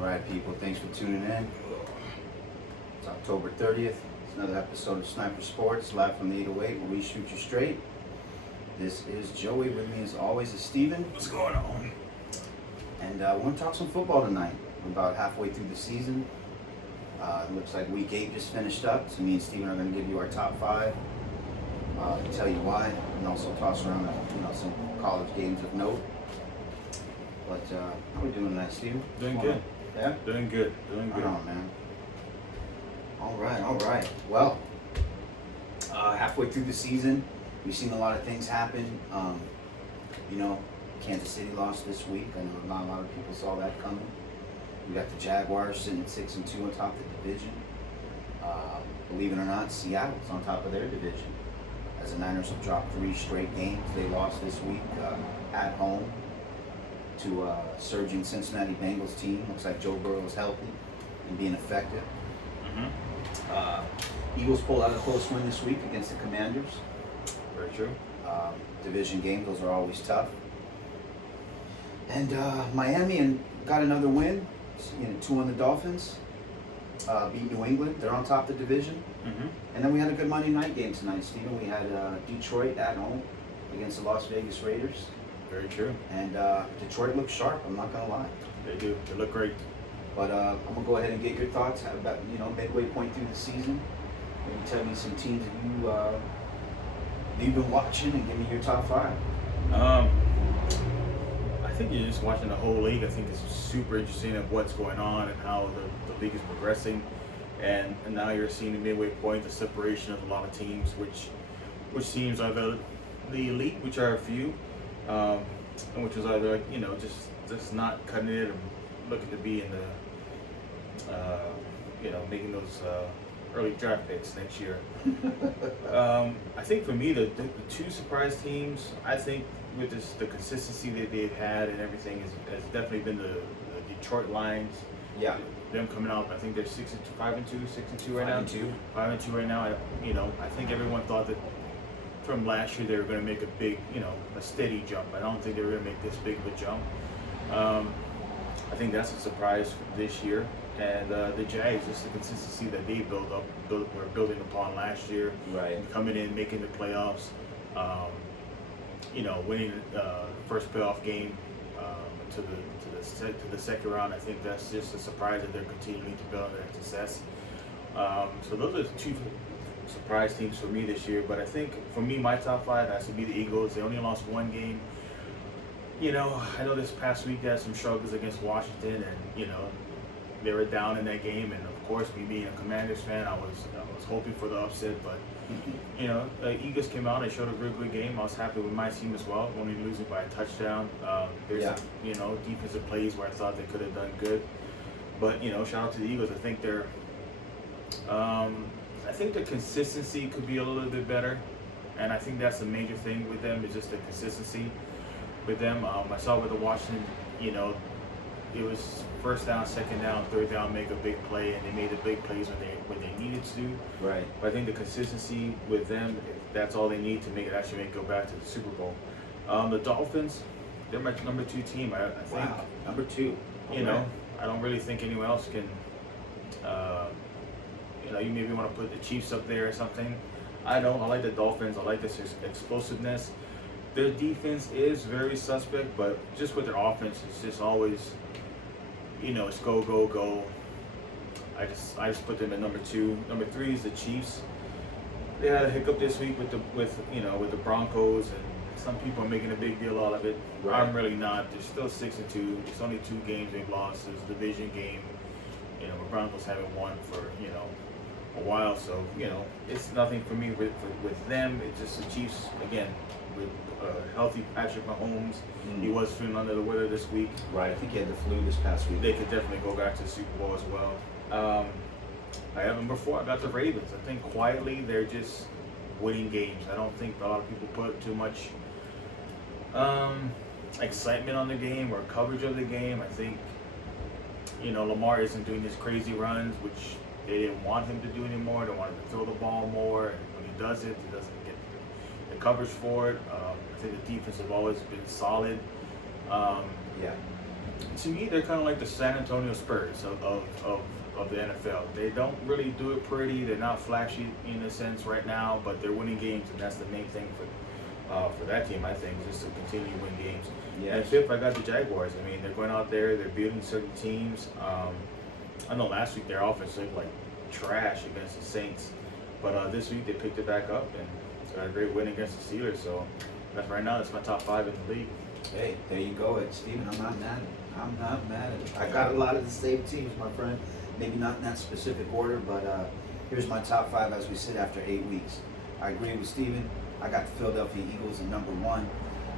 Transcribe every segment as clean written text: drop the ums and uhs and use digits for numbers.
All right, people, thanks for tuning in. It's October 30th. It's another episode of Sniper Sports, live from the 808, where we shoot you straight. This is Joey. With me, as always, is Steven. What's going on? And we want to talk some football tonight. We're about halfway through the season. It looks like week 8 just finished up, so me and Steven are going to give you our top 5, tell you why, and also toss around some college games of note. But how are we doing tonight, Steven? Doing good. Yeah? Doing good. Doing good. Right on, man. All right. Well, halfway through the season, we've seen a lot of things happen. Kansas City lost this week. I know not a lot of people saw that coming. We got the Jaguars sitting at 6-2 on top of the division. Believe it or not, Seattle's on top of their division. As the Niners have dropped 3 straight games, they lost this week at home to a surging Cincinnati Bengals team. Looks like Joe Burrow is healthy and being effective. Eagles pulled out a close win this week against the Commanders. Very true. Division games, those are always tough. And Miami got another win. 2 on the Dolphins. Beat New England. They're on top of the division. And then we had a good Monday night game tonight, Steven. We had Detroit at home against the Las Vegas Raiders. Very true. And Detroit looks sharp, I'm not going to lie. They do. They look great. But I'm going to go ahead and get your thoughts about, midway point through the season. Maybe tell me some teams that you've been watching and give me your top 5. I think you're just watching the whole league. I think it's super interesting of what's going on and how the league is progressing. And now you're seeing the midway point, the separation of a lot of teams, which teams are the elite, which are a few, and which is either just not cutting it or looking to be in the making those early draft picks next year. I think for me, the 2 surprise teams, I think with the consistency that they've had and everything has definitely been the Detroit Lions. Yeah. Them coming out, I think they're 5-2 right now. 5-2 right now. I think everyone thought that from last year they were going to make a big, a steady jump. I don't think they were going to make this big of a jump. I think that's a surprise for this year. And the Jags, just the consistency that they were building upon last year. Right. Coming in, making the playoffs. Winning the first playoff game to the second round. I think that's just a surprise that they're continuing to build their success. So those are the 2 surprise teams for me this year. But I think for me, my top 5 has to be the Eagles. They only lost 1 game. I know this past week they had some struggles against Washington, and they were down in that game. And of course, me being a Commanders fan, I was hoping for the upset, but the Eagles came out and showed a real good game. I was happy with my team as well, only losing by a touchdown. There's defensive plays where I thought they could have done good, but shout out to the Eagles. I think the consistency could be a little bit better, and I think that's the major thing with them is just the consistency with them. I saw with the Washington, it was first down, second down, third down, make a big play, and they made the big plays when they needed to. Right. But I think the consistency with them, that's all they need to make it go back to the Super Bowl. The Dolphins, they're my number 2 team. I think. Wow. Number 2. Okay. I don't really think anyone else can. You maybe want to put the Chiefs up there or something. I don't. I like the Dolphins. I like this explosiveness. Their defense is very suspect, but just with their offense, it's just always. It's go, go, go. I just put them at number 2. Number 3 is the Chiefs. They had a hiccup this week with the Broncos, and some people are making a big deal out of it. Right. I'm really not. They're still 6-2. It's only 2 games they've lost. It's a division game. The Broncos haven't won for a while, so it's nothing for me with them. It's just the Chiefs again with healthy Patrick Mahomes. He was feeling under the weather this week. Right, I think he had the flu this past week. They could definitely go back to the Super Bowl as well. I have number 4. I got the Ravens. I think quietly they're just winning games. I don't think a lot of people put too much excitement on the game or coverage of the game. I think Lamar isn't doing his crazy runs, which they didn't want him to do anymore. They wanted to throw the ball more, and when he does it, he doesn't get the coverage for it. I think the defense have always been solid. Yeah. To me, they're kind of like the San Antonio Spurs of the NFL. They don't really do it pretty. They're not flashy in a sense right now, but they're winning games, and that's the main thing for that team. I think is just to continue to win games. Yeah. And fifth, I got the Jaguars. I mean, they're going out there, they're beating certain teams. I know last week their offense looked like trash against the Saints, but this week they picked it back up and got a great win against the Steelers. So that's right now. That's my top 5 in the league. Hey, there you go, Steven. I'm not mad at it. I'm not mad at it. I got a lot of the same teams, my friend. Maybe not in that specific order, but here's my top 5 as we sit after 8 weeks. I agree with Steven. I got the Philadelphia Eagles at number 1.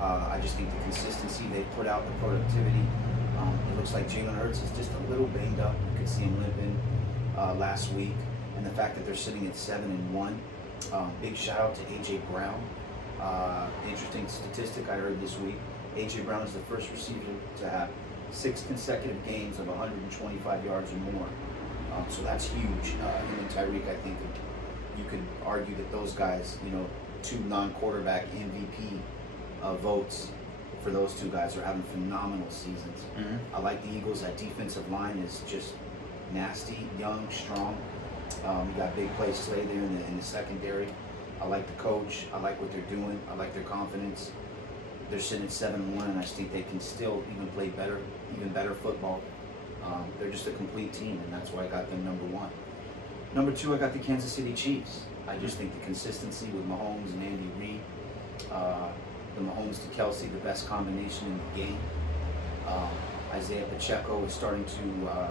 I just think the consistency they put out, the productivity. It looks like Jalen Hurts is just a little banged up. You could see him limping last week, and the fact that they're sitting at 7-1. Big shout out to AJ Brown. Interesting statistic I heard this week. AJ Brown is the first receiver to have 6 consecutive games of 125 yards or more. So that's huge. Him and Tyreek, I think you could argue that those guys, 2 non-quarterback MVP votes for those 2 guys are having phenomenal seasons. Mm-hmm. I like the Eagles. That defensive line is just nasty, young, strong. You got big play Slay there in the secondary. I like the coach. I like what they're doing. I like their confidence. They're sitting at 7-1, and I think they can still even play better, even better football. They're just a complete team, and that's why I got them number 1. Number 2, I got the Kansas City Chiefs. I just think the consistency with Mahomes and Andy Reid, the Mahomes to Kelsey, the best combination in the game. Isaiah Pacheco is starting to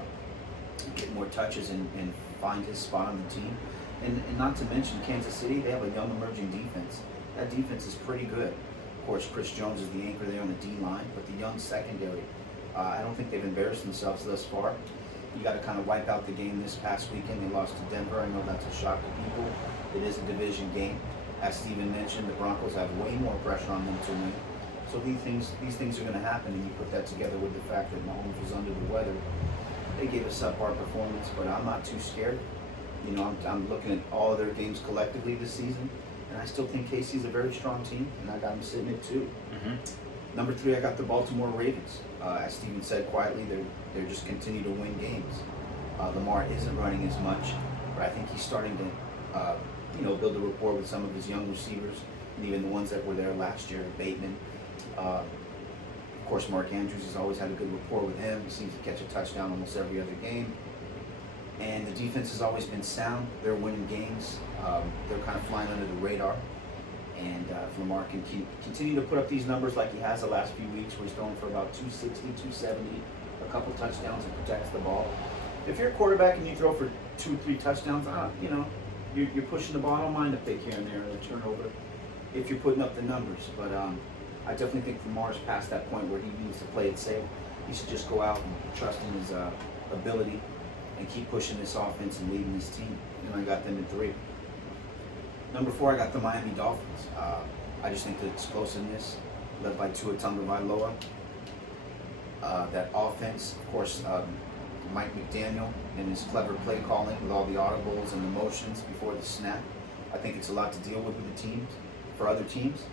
get more touches and find his spot on the team. And not to mention Kansas City, they have a young emerging defense. That defense is pretty good. Of course, Chris Jones is the anchor there on the D-line, but the young secondary, I don't think they've embarrassed themselves thus far. You got to kind of wipe out the game this past weekend. They lost to Denver. I know that's a shock to people. It is a division game. As Steven mentioned, the Broncos have way more pressure on them to win. So these things are going to happen, and you put that together with the fact that Mahomes was under the weather. They gave a subpar performance, but I'm not too scared. I'm looking at all of their games collectively this season, and I still think KC's a very strong team, and I got them sitting at 2. Mm-hmm. Number 3, I got the Baltimore Ravens. As Steven said quietly, they're just continue to win games. Lamar isn't running as much, but I think he's starting to build a rapport with some of his young receivers, and even the ones that were there last year, Bateman. Of course, Mark Andrews has always had a good rapport with him. He seems to catch a touchdown almost every other game. And the defense has always been sound. They're winning games. They're kind of flying under the radar. And if Lamar can continue to put up these numbers like he has the last few weeks, where he's throwing for about 260, 270, a couple touchdowns and protects the ball. If you're a quarterback and you throw for 2 or 3 touchdowns, you're pushing the ball. I don't mind a pick here and there, a turnover, if you're putting up the numbers. But I definitely think Lamar's past that point where he needs to play it safe. He should just go out and trust in his ability and keep pushing this offense and leading this team. And I got them in 3. Number 4, I got the Miami Dolphins. I just think the explosiveness, led by Tua Tagovailoa, that offense, of course, Mike McDaniel and his clever play calling with all the audibles and the motions before the snap. I think it's a lot to deal with the teams, for other teams.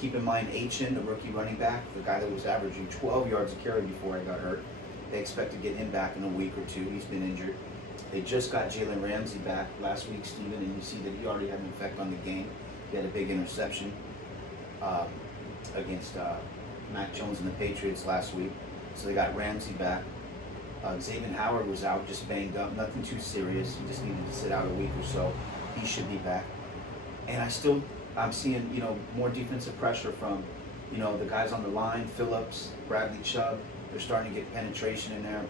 Keep in mind Achane, the rookie running back, the guy that was averaging 12 yards a carry before I got hurt. They expect to get him back in a week or 2. He's been injured. They just got Jalen Ramsey back last week, Steven, and you see that he already had an effect on the game. He had a big interception against Mac Jones and the Patriots last week. So they got Ramsey back. Xavier Howard was out, just banged up, nothing too serious. He just needed to sit out a week or so. He should be back. And I'm seeing, more defensive pressure from, the guys on the line, Phillips, Bradley Chubb. They're starting to get penetration in there.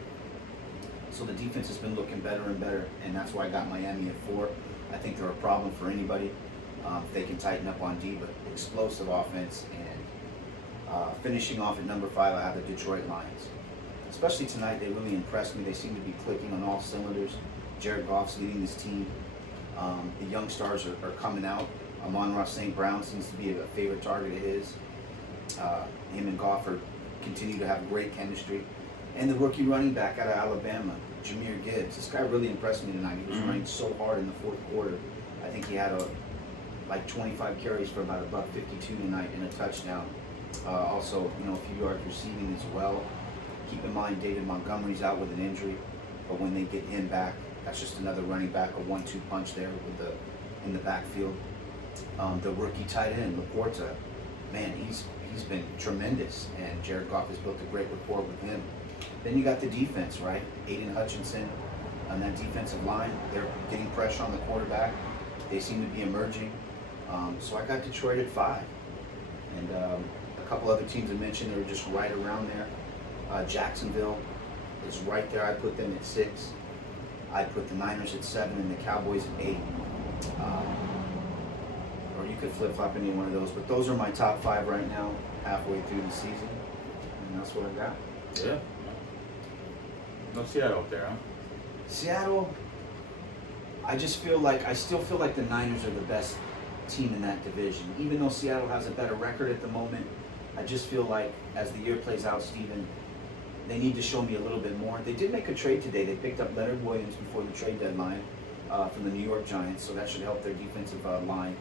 So the defense has been looking better and better, and that's why I got Miami at 4. I think they're a problem for anybody if they can tighten up on D, but explosive offense. And finishing off at number 5, I have the Detroit Lions. Especially tonight, they really impressed me. They seem to be clicking on all cylinders. Jared Goff's leading this team. The young stars are coming out. Amon-Ra St. Brown seems to be a favorite target of his. Him and Goff continue to have great chemistry. And the rookie running back out of Alabama, Jahmyr Gibbs. This guy really impressed me tonight. He was running so hard in the 4th quarter. I think he had 25 carries for about $152 tonight and a touchdown. Also, a few yards receiving as well. Keep in mind, David Montgomery's out with an injury, but when they get him back, that's just another running back, a 1-2 punch there with in the backfield. The rookie tight end, Laporta, man, he's been tremendous, and Jared Goff has built a great rapport with him. Then you got the defense, right? Aiden Hutchinson on that defensive line, they're getting pressure on the quarterback. They seem to be emerging. So I got Detroit at 5. And a couple other teams I mentioned, they were just right around there. Jacksonville is right there. I put them at 6. I put the Niners at 7 and the Cowboys at 8. Or you could flip-flop any one of those. But those are my top 5 right now, halfway through the season. And that's what I got. Yeah. No Seattle up there, huh? Seattle, I still feel like the Niners are the best team in that division. Even though Seattle has a better record at the moment, I just feel like as the year plays out, Steven, they need to show me a little bit more. They did make a trade today. They picked up Leonard Williams before the trade deadline from the New York Giants, so that should help their defensive line.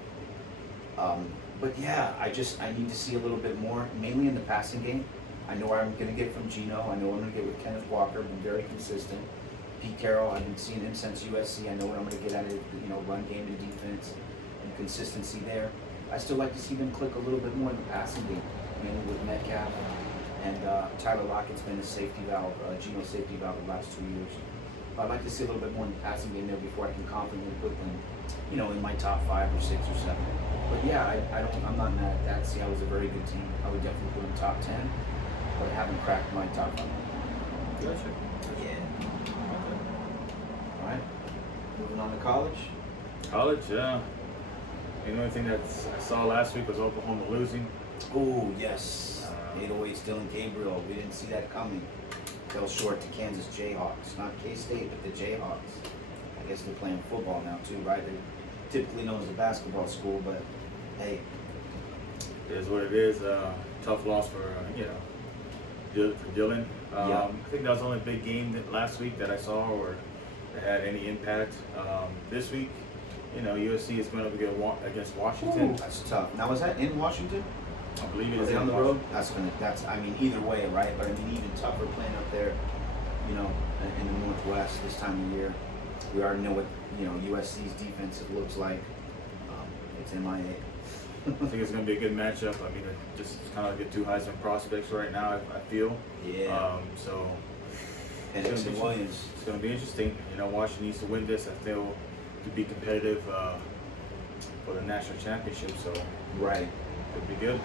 But yeah, I need to see a little bit more, mainly in the passing game. I know where I'm going to get from Geno. I know what I'm going to get with Kenneth Walker. Been very consistent. Pete Carroll, I've been seeing him since USC. I know what I'm going to get out of it, run game and defense and consistency there. I still like to see them click a little bit more in the passing game, mainly with Metcalf. And Tyler Lockett's been a safety valve, Geno's safety valve the last 2 years. But I'd like to see a little bit more in the passing game there before I can confidently put them, in my top 5 or 6 or 7. But yeah, I'm not mad at that. Seattle's a very good team. I would definitely put them top 10, but I haven't cracked my top 5. Gotcha. Yeah. All right. Moving on to college. College, yeah. The only thing that I saw last week was Oklahoma losing. Oh, yes. 808's Dylan Gabriel. We didn't see that coming. Fell short to Kansas Jayhawks. Not K-State, but the Jayhawks. I guess they're playing football now, too, right? They're typically known as a basketball school, but hey. It is what it is. Tough loss for, Dylan. Yeah. I think that was the only big game last week that I saw or that had any impact. This week, USC is going to go against Washington. Ooh, that's tough. Now, was that in Washington? I believe it Are is they in on the Washington. road? Either way, right? But even tougher playing up there, in the Northwest this time of year. We already know what, USC's defense looks like. It's MIA. I think it's going to be a good matchup. I mean, it just kind of like the 2 Heisman prospects right now, I feel. Yeah. So Penix and Williams. It's going to be interesting. Washington needs to win this. I feel to be competitive for the national championship. So Right. it'll be good.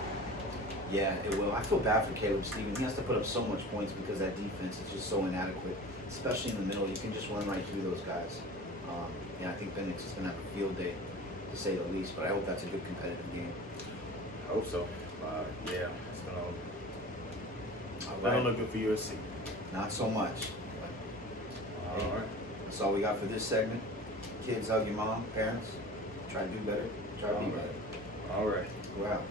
Yeah, it will. I feel bad for Caleb Stevens. He has to put up so much points because that defense is just so inadequate, especially in the middle. You can just run right through those guys. I think Penix is going to have a field day, to say the least, but I hope that's a good competitive game. I hope so. Yeah, it's All going to right. look good for USC. Not so much. All right. That's all we got for this segment. Kids, hug your mom. Parents, try to do better. Try to be better. All right. Go out.